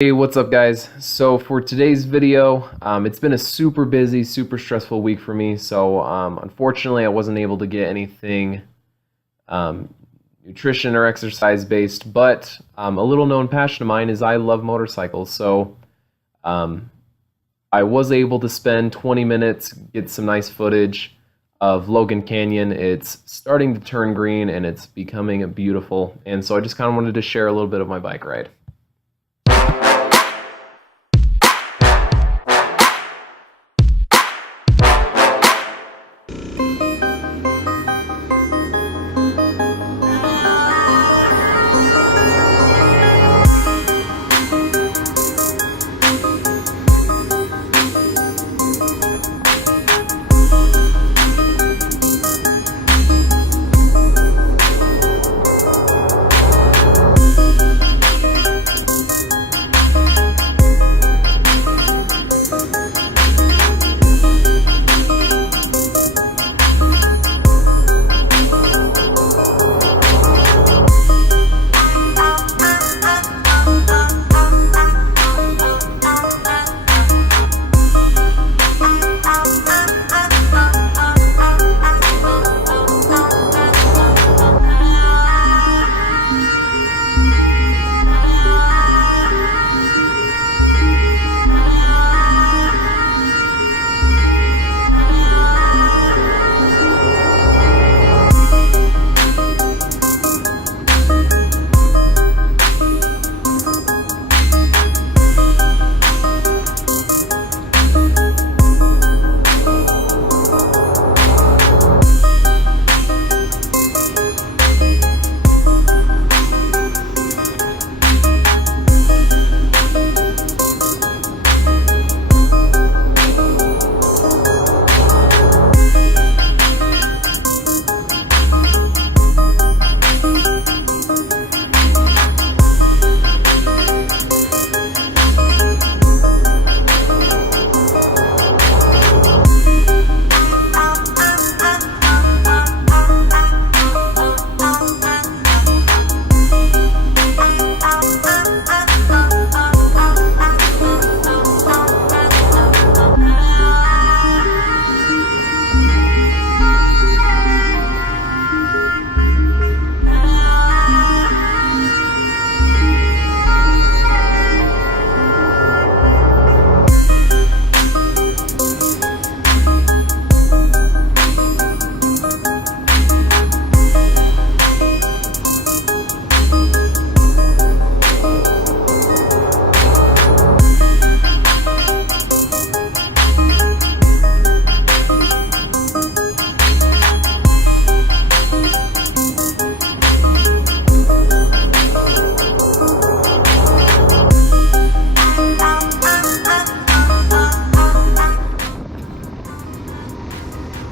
Hey, what's up guys? So for today's video, it's been a super busy, super stressful week for me. So unfortunately, I wasn't able to get anything nutrition or exercise based, but a little known passion of mine is I love motorcycles. So I was able to spend 20 minutes, get some nice footage of Logan Canyon. It's starting to turn green and it's becoming beautiful. And so I just kind of wanted to share a little bit of my bike ride.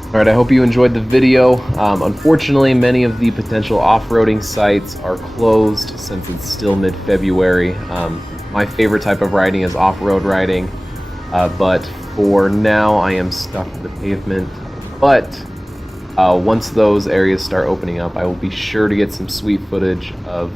Alright, I hope you enjoyed the video. Unfortunately, many of the potential off-roading sites are closed since it's still mid-February. My favorite type of riding is off-road riding, but for now I am stuck to the pavement. But once those areas start opening up, I will be sure to get some sweet footage of